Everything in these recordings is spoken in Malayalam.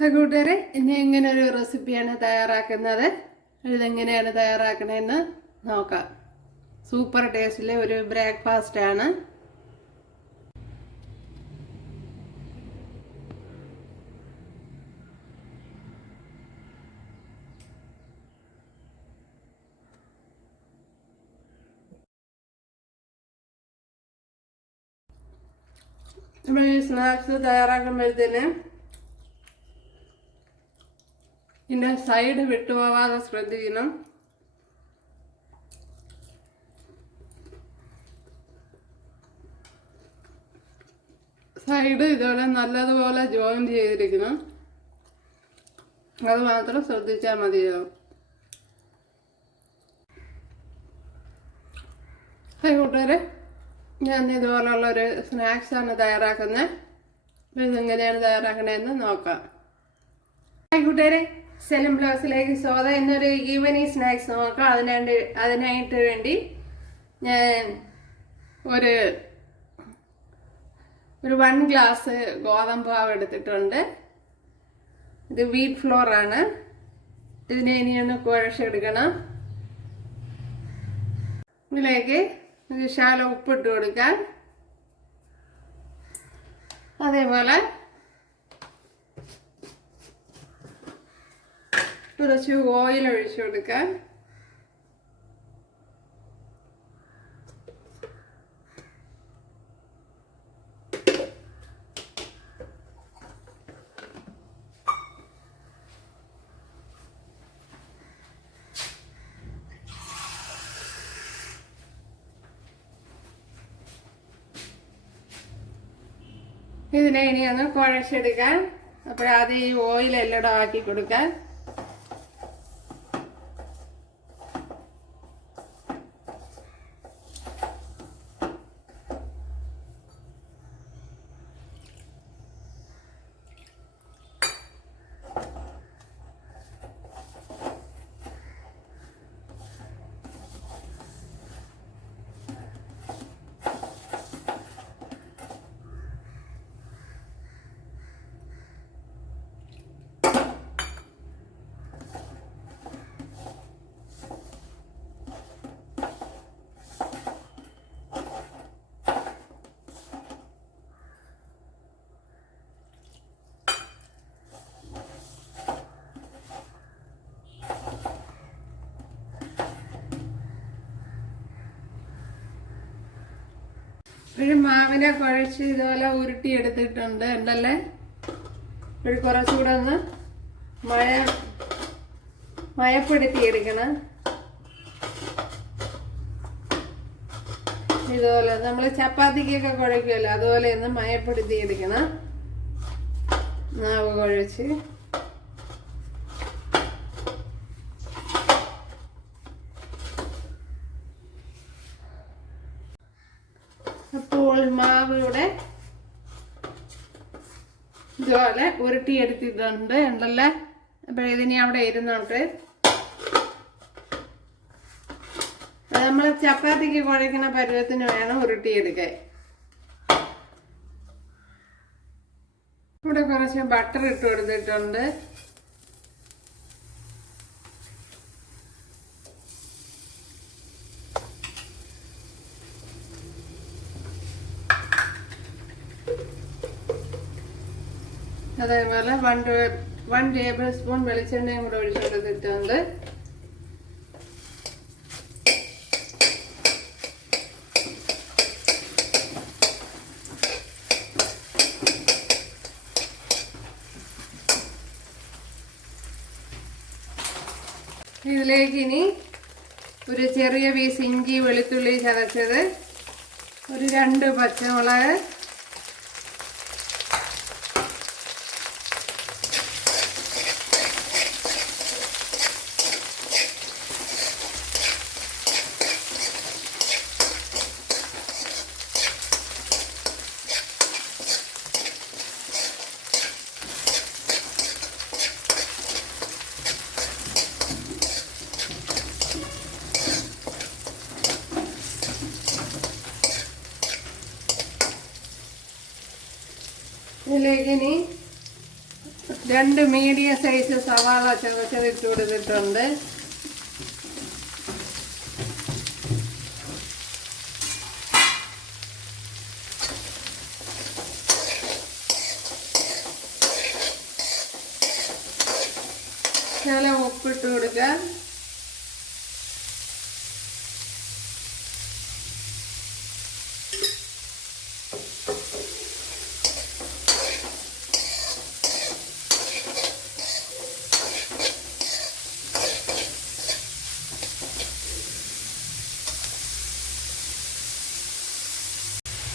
കൂട്ടുകാരെ ഇനി എങ്ങനെ ഒരു റെസിപ്പിയാണ് തയ്യാറാക്കുന്നത്? ഇതെങ്ങനെയാണ് തയ്യാറാക്കണതെന്ന് നോക്കാം. സൂപ്പർ ടേസ്റ്റിലെ ഒരു ബ്രേക്ക്ഫാസ്റ്റ് ആണ് നമ്മൾ ഈ സ്നാക്സ് തയ്യാറാക്കുമ്പോഴത്തേന് ഇതിന്റെ സൈഡ് വിട്ടുപോവാതെ ശ്രദ്ധിക്കണം. സൈഡ് ഇതുപോലെ നല്ലതുപോലെ ജോയിൻ ചെയ്തിരിക്കണം. അത് മാത്രം ശ്രദ്ധിച്ചാൽ മതിയാവും. ഹൈ കൂട്ടുകാരെ ഞാൻ ഇതുപോലുള്ള ഒരു സ്നാക്സാണ് തയ്യാറാക്കുന്നത് ഇതെങ്ങനെയാണ് തയ്യാറാക്കണതെന്ന് നോക്കാം. ഹൈ കൂട്ടുകാരെ സെലം ബ്ലൗസിലേക്ക് സ്വാഗതം എന്നൊരു ഈവനിങ് സ്നാക്സ് നോക്കാം. അതിനാണ്ട് അതിനായിട്ട് വേണ്ടി ഞാൻ ഒരു ഒരു വൺ ഗ്ലാസ് ഗോതമ്പ് മാവ് എടുത്തിട്ടുണ്ട്. ഇത് വീറ്റ് ഫ്ലോർ ആണ്. ഇതിനെ ഇനി ഒന്ന് കുഴച്ചെടുക്കണം. ഇതിലേക്ക് ശാല ഉപ്പിട്ട് കൊടുക്കാം. അതേപോലെ കുറച്ച് ഓയിൽ ഒഴിച്ചു കൊടുക്കാം ഇതിനെ ഇനി ഒന്ന് കുഴച്ചെടുക്കാൻ. അപ്പോഴാദ്യം ഈ ഓയിൽ എല്ലാം ആക്കി കൊടുക്കാൻ. ഒരു മാവിനെ കുഴച്ച് ഇതുപോലെ ഉരുട്ടി എടുത്തിട്ടുണ്ട് ഉണ്ടല്ലേ? ഒരു കുറച്ചുകൂടെ ഒന്ന് മഴ മയപ്പെടുത്തി എടുക്കണം ഇതുപോലെ നമ്മൾ ചപ്പാത്തിക്കൊക്കെ കുഴയ്ക്കുമല്ലോ അതുപോലെ ഒന്ന് മയപ്പെടുത്തി എടുക്കണം മാവ് കുഴച്ച് അപ്പോൾ മാവ് ഇവിടെ ഇതുപോലെ ഉരുട്ടിയെടുത്തിട്ടുണ്ട് ഉണ്ടല്ലേ? അപ്പോൾ ഇതിനി അവിടെ ഇരുന്നോട്ട്. നമ്മൾ ചപ്പാത്തിക്ക് കുഴക്കുന്ന പരുവത്തിന് വേണം ഉരുട്ടിയെടുക്കാൻ. ഇവിടെ കുറച്ച് ബട്ടർ ഇട്ട് കൊടുത്തിട്ടുണ്ട്. അതേപോലെ വൺ വൺ ടേബിൾ സ്പൂൺ വെളിച്ചെണ്ണയും കൂടെ ഒഴിച്ചു കൊടുത്തിട്ടുണ്ട് ഇതിലേക്ക് ഇനി ഒരു ചെറിയ പീസ് ഇഞ്ചി വെളുത്തുള്ളി ചതച്ചത്. ഒരു രണ്ട് പച്ചമുളക് ഇതിലേക്ക് ഇനി രണ്ട് മീഡിയം സൈസ് സവാള ചതച്ചതിട്ട് കൊടുത്തിട്ടുണ്ട് ശകലം ഉപ്പിട്ട് കൊടുക്കുക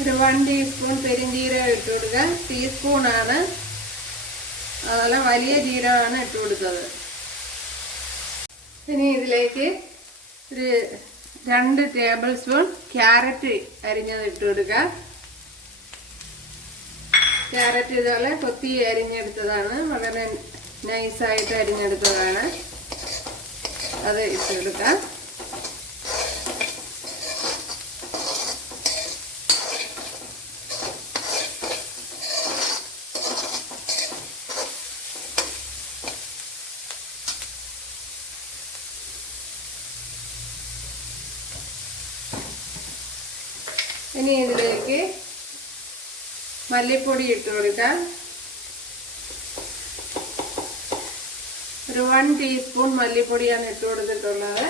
ഒരു വൺ ടീസ്പൂൺ പെരിഞ്ജീരകം ഇട്ട് കൊടുക്കുക. ടീസ്പൂണാണ് അതുപോലെ വലിയ ജീരകമാണ് ഇട്ട് കൊടുത്തത്. ഇനി ഇതിലേക്ക് ഒരു രണ്ട് ടേബിൾ സ്പൂൺ ക്യാരറ്റ് അരിഞ്ഞത് ഇട്ട് കൊടുക്കുക. ക്യാരറ്റ് ഇതുപോലെ കൊത്തി അരിഞ്ഞെടുത്തതാണ്. വളരെ നൈസായിട്ട് അരിഞ്ഞെടുത്തതാണ്. അത് ഇട്ട് കൊടുക്കാം ഇനി ഇതിലേക്ക് മല്ലിപ്പൊടി ഇട്ട് കൊടുക്കാം. ഒരു വൺ ടീസ്പൂൺ മല്ലിപ്പൊടിയാണ് ഇട്ട് കൊടുത്തിട്ടുള്ളത്.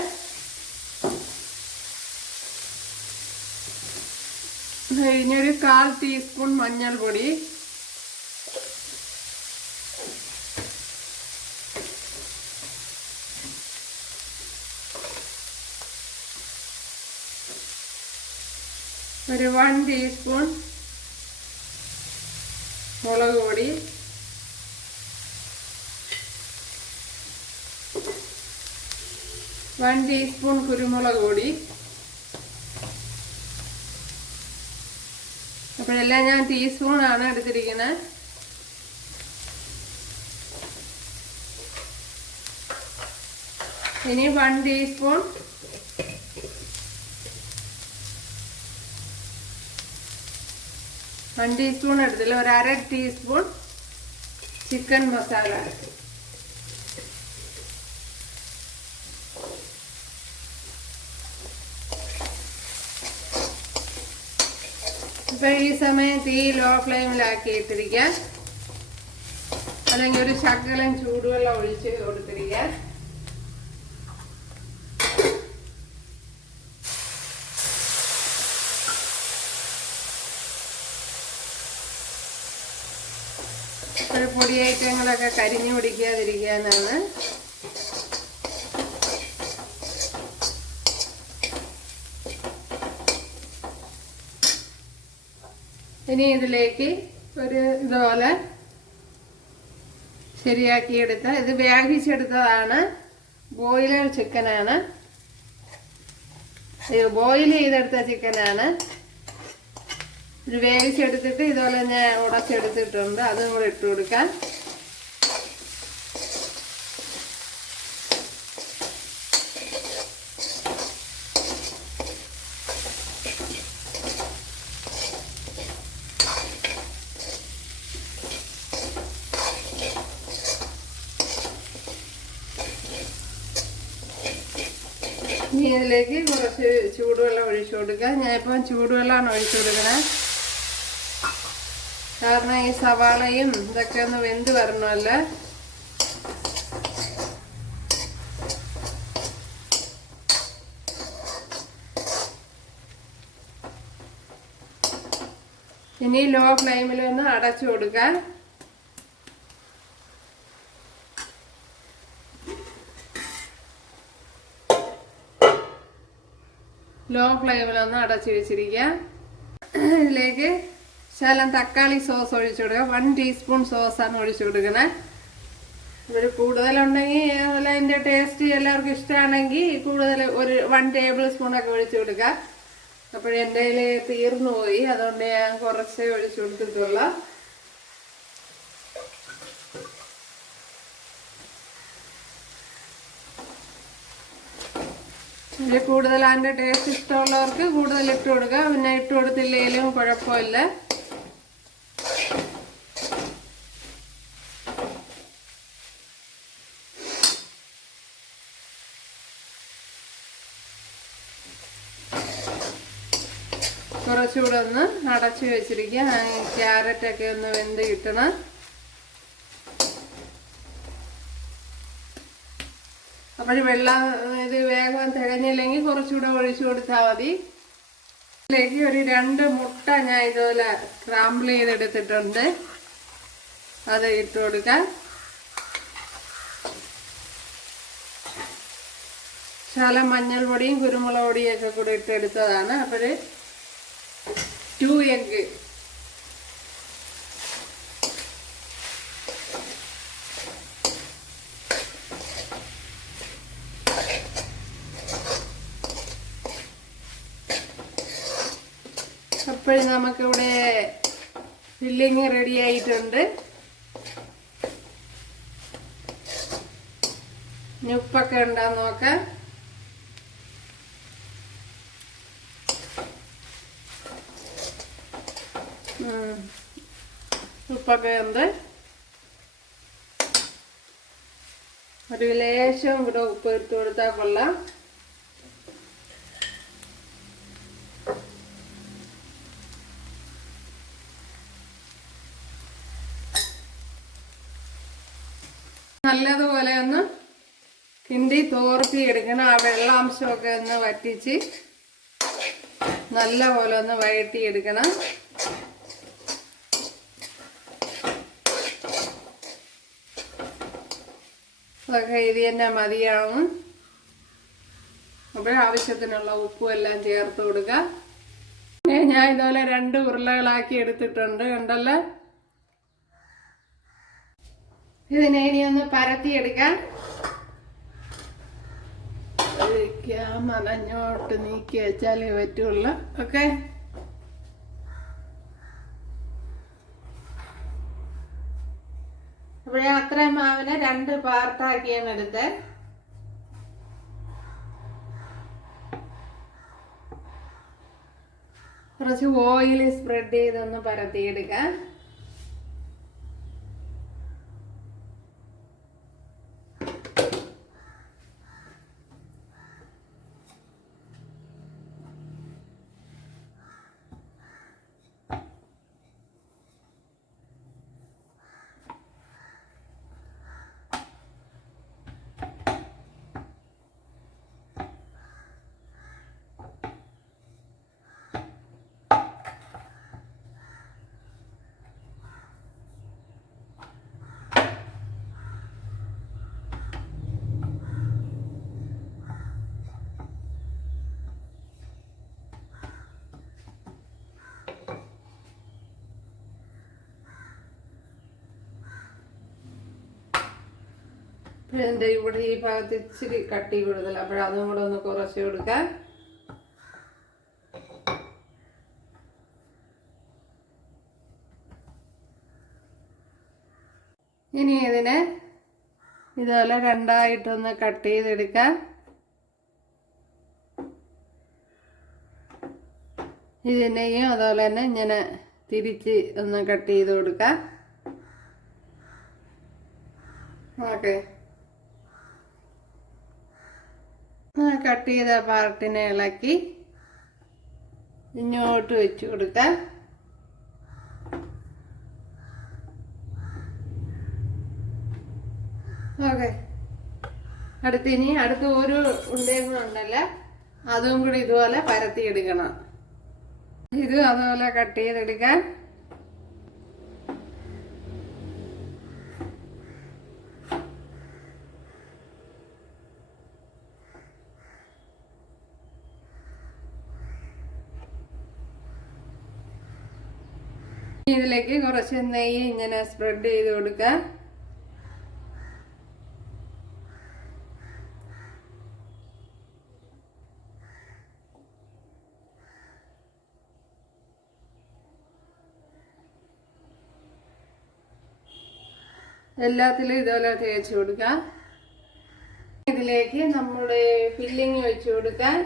ഇനിയൊരു കാൽ ടീസ്പൂൺ മഞ്ഞൾപ്പൊടി. ഒരു വൺ ടീസ്പൂൺ മുളക് പൊടി. വൺ ടീസ്പൂൺ കുരുമുളക് പൊടി. അപ്പോഴെല്ലാം ഞാൻ ടീസ്പൂൺ ആണ് എടുത്തിരിക്കുന്നത് ഇനി വൺ ടീസ്പൂൺ വൺ ടീസ്പൂൺ എടുത്തില്ല. ഒരു അര ടീസ്പൂൺ ചിക്കൻ മസാല ഇപ്പൊ ഈ സമയം തീ ലോ ഫ്ലെയിമിലാക്കി ഇട്ടിരിക്കാം അല്ലെങ്കിൽ ഒരു ശകലം ചൂടുവെള്ളം ഒഴിച്ച് കൊടുത്തിരിക്കാം ഒരു പൊടി ഐറ്റങ്ങളൊക്കെ കരിഞ്ഞു പിടിക്കാതിരിക്കാനാണ്. ഇനി ഇതിലേക്ക് ഒരു ഇതുപോലെ ശരിയാക്കിയെടുത്ത ഇത് വേവിച്ചെടുത്തതാണ്. ബോയിലർ ചിക്കനാണ്. ബോയിൽ ചെയ്തെടുത്ത ചിക്കനാണ്. ഇത് വേവിച്ചെടുത്തിട്ട് ഇതുപോലെ ഞാൻ ഉടച്ചെടുത്തിട്ടുണ്ട് അതും കൂടെ ഇട്ട് കൊടുക്കാം ഇനി ഇതിലേക്ക് കുറച്ച് ചൂടുവെള്ളം ഒഴിച്ചു കൊടുക്കുക ഞാനിപ്പം ചൂടുവെള്ളമാണ് ഒഴിച്ചു കൊടുക്കണേ. കാരണം ഈ സവാളയും ഇതൊക്കെ ഒന്ന് വെന്ത് വരണമല്ലേ? ഇനി ലോ ഫ്ലെയിമിൽ ഒന്ന് അടച്ചു കൊടുക്കാം. ലോ ഫ്ലെയിമിൽ ഒന്ന് അടച്ചു വെച്ചിരിക്കാം. ഇതിലേക്ക് ശകലം തക്കാളി സോസ് ഒഴിച്ചു കൊടുക്കുക. വൺ ടീസ്പൂൺ സോസാണ് ഒഴിച്ചു കൊടുക്കുന്നത് ഇതൊരു കൂടുതലുണ്ടെങ്കിൽ അതുപോലെ അതിന്റെ ടേസ്റ്റ് എല്ലാവർക്കും ഇഷ്ടമാണെങ്കിൽ കൂടുതൽ ഒരു വൺ ടേബിൾ സ്പൂണൊക്കെ ഒഴിച്ചു കൊടുക്കുക. അപ്പോൾ എന്റെ കയ്യിൽ തീർന്നു പോയി. അതുകൊണ്ട് ഞാൻ കുറച്ച് ഒഴിച്ചു കൊടുത്തിട്ടുള്ള. ഇതിൽ കൂടുതൽ അതിന്റെ ടേസ്റ്റ് ഇഷ്ടമുള്ളവർക്ക് കൂടുതൽ ഇട്ട് കൊടുക്കുക. പിന്നെ ഇട്ട് കൊടുത്തില്ലെങ്കിലും കുഴപ്പമില്ല. കുറച്ചുകൂടെ ഒന്ന് അടച്ച് വെച്ചിരിക്കുക. ക്യാരറ്റൊക്കെ ഒന്ന് വെന്ത് കിട്ടണം. അപ്പോൾ വെള്ളം ഇത് വേഗം തികഞ്ഞില്ലെങ്കിൽ കുറച്ചുകൂടെ ഒഴിച്ചു കൊടുത്താൽ മതി. ഇതിലേക്ക് ഒരു രണ്ട് മുട്ട ഞാൻ ഇതുപോലെ ക്രാമ്പിൾ ചെയ്തെടുത്തിട്ടുണ്ട്. അത് ഇട്ട് കൊടുക്കാം. ശാല മഞ്ഞൾപ്പൊടിയും കുരുമുളക് പൊടിയും ഒക്കെ കൂടെ ഇട്ടെടുത്തതാണ് അപ്പോൾ ടു എഗ് അപ്പോൾ നമുക്കിവിടെ ഫില്ലിങ് റെഡി ആയിട്ടുണ്ട്. ഉപ്പൊക്കെ ഉണ്ടാന്ന് നോക്കാം. ഉപ്പൊക്കെ ഒരു ലേശം ഇവിടെ ഉപ്പ് എടുത്ത് കൊടുത്താൽ കൊള്ളാം. നല്ലതുപോലെ ഒന്ന് കിണ്ടി തോർത്തി എടുക്കണം. ആ വെള്ളാംശമൊക്കെ ഒന്ന് വറ്റിച്ച് നല്ല പോലെ ഒന്ന് വഴറ്റി അതൊക്കെ ഇത് തന്നെ മതിയാവും. അപ്പോൾ ആവശ്യത്തിനുള്ള ഉപ്പും എല്ലാം ചേർത്ത് കൊടുക്കുക പിന്നെ ഞാൻ ഇതുപോലെ രണ്ട് ഉരുളകളാക്കി എടുത്തിട്ടുണ്ട് കണ്ടല്ലോ? ഇതിനെ ഇനി ഒന്ന് പരത്തിയെടുക്കാം. മനഞ്ഞോട്ട് നീക്കി വെച്ചാലേ പറ്റുള്ളൂ. ഓക്കെ? അത്രയും മാവിനെ രണ്ട് പാർട്ടാക്കിയാണ് എടുത്ത്. കുറച്ച് ഓയിൽ സ്പ്രെഡ് ചെയ്തൊന്ന് പരത്തിയെടുക്കാം. എന്റെ ഇവിടെ ഈ ഭാഗത്ത് ഇച്ചിരി കട്ടി കൂടുതൽ അപ്പോഴതും കൂടെ ഒന്ന് കുറച്ച് കൊടുക്കാം ഇനി ഇതിനെ ഇതുപോലെ രണ്ടായിട്ടൊന്ന് കട്ട് ചെയ്തെടുക്കാം. ഇതിനെയും അതുപോലെ തന്നെ ഇങ്ങനെ തിരിച്ച് ഒന്ന് കട്ട് ചെയ്ത് കൊടുക്കാം. ഓക്കെ ആ കട്ട് ചെയ്ത പാർട്ടിനെ ഇളക്കി ഇങ്ങോട്ട് വെച്ച് കൊടുക്കാം. ഓക്കെ. അടുത്ത് ഇനി അടുത്ത ഒരു ഉണ്ടല്ല. അതും കൂടി ഇതുപോലെ പരത്തി എടുക്കണം. ഇതും അതുപോലെ കട്ട് ചെയ്തെടുക്കാൻ ഇതിലേക്ക് കുറച്ച് നെയ്യ് ഇങ്ങനെ സ്പ്രെഡ് ചെയ്ത് കൊടുക്കുക എല്ലാത്തിലും ഇതുപോലെ തേച്ച് കൊടുക്കാം. ഇതിലേക്ക് നമ്മുടെ ഫില്ലിങ് വെച്ച് കൊടുക്കാൻ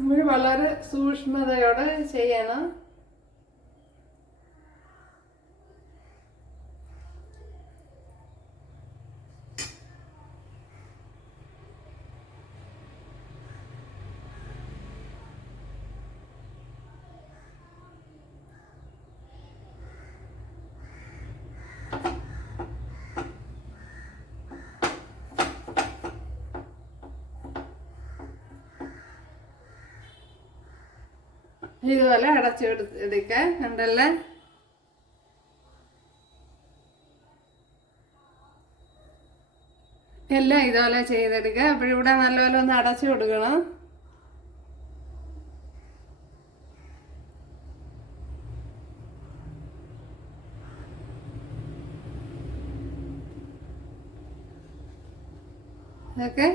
നമ്മൾ വളരെ സൂക്ഷ്മതയോടെ ചെയ്യണം. ഇതുപോലെ അടച്ചെടുത്ത് എടുക്കാൻ കണ്ടല്ലേ? എല്ലാം ഇതുപോലെ ചെയ്തെടുക്കുക. അപ്പോഴിവിടെ നല്ലപോലെ ഒന്ന് അടച്ചു കൊടുക്കണം. ഓക്കെ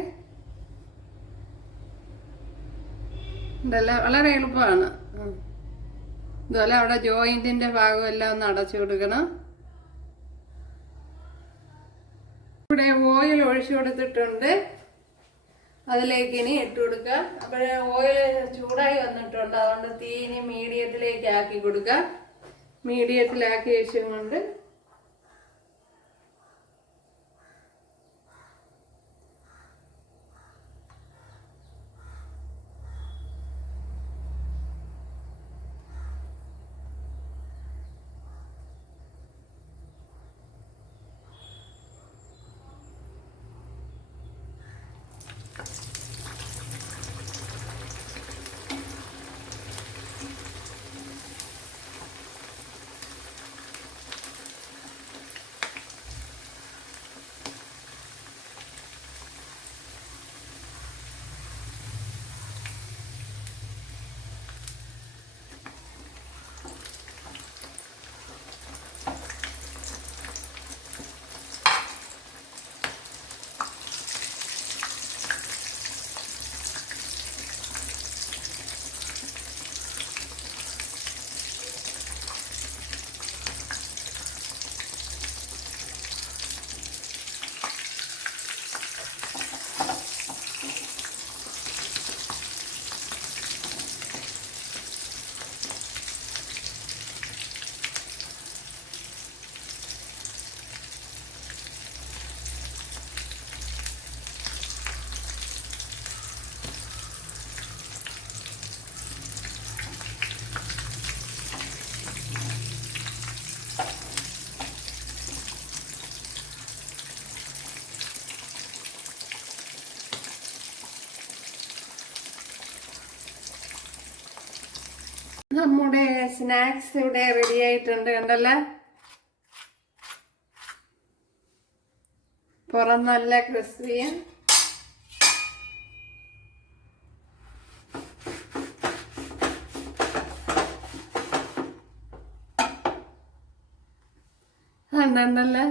ഇതെല്ലാം വളരെ എളുപ്പമാണ്. ഇതുപോലെ അവിടെ ജോയിന്റിന്റെ ഭാഗം എല്ലാം ഒന്ന് അടച്ചു കൊടുക്കണം. ഇവിടെ ഓയിൽ ഒഴിച്ചു കൊടുത്തിട്ടുണ്ട്. അതിലേക്ക് ഇനി ഇട്ട് കൊടുക്കുക. അപ്പോഴേ ഓയിൽ ചൂടായി വന്നിട്ടുണ്ട്. അതുകൊണ്ട് തീ ഇനി മീഡിയത്തിലേക്ക് ആക്കി കൊടുക്കുക. മീഡിയത്തിലാക്കി വെച്ചും കൊണ്ട് നമ്മുടെ സ്നാക്സ് ഇവിടെ റെഡി ആയിട്ടുണ്ട്. കണ്ടല്ലേ? പുറം നല്ല ക്രിസ്പിയും കണ്ടല്ലേ?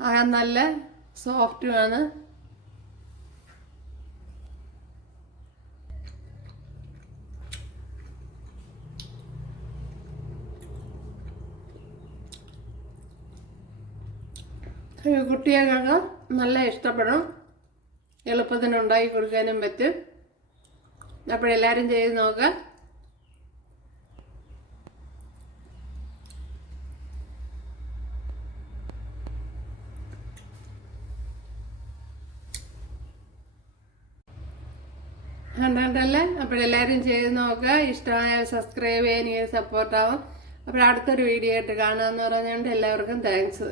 ആ നല്ല സോഫ്റ്റുമാണ് കുട്ടികൾക്ക് നല്ല ഇഷ്ടപ്പെടും എളുപ്പത്തിന് ഉണ്ടാക്കി കൊടുക്കാനും പറ്റും. അപ്പോഴെല്ലാവരും ചെയ്ത് നോക്കുക കണ്ടല്ലേ അപ്പോഴെല്ലാവരും ചെയ്ത് നോക്കുക ഇഷ്ടമായാൽ സബ്സ്ക്രൈബ് ചെയ്യാൻ സപ്പോർട്ടാവും അപ്പോൾ അടുത്തൊരു വീഡിയോ ആയിട്ട് കാണാമെന്ന് പറഞ്ഞുകൊണ്ട് എല്ലാവർക്കും താങ്ക്സ്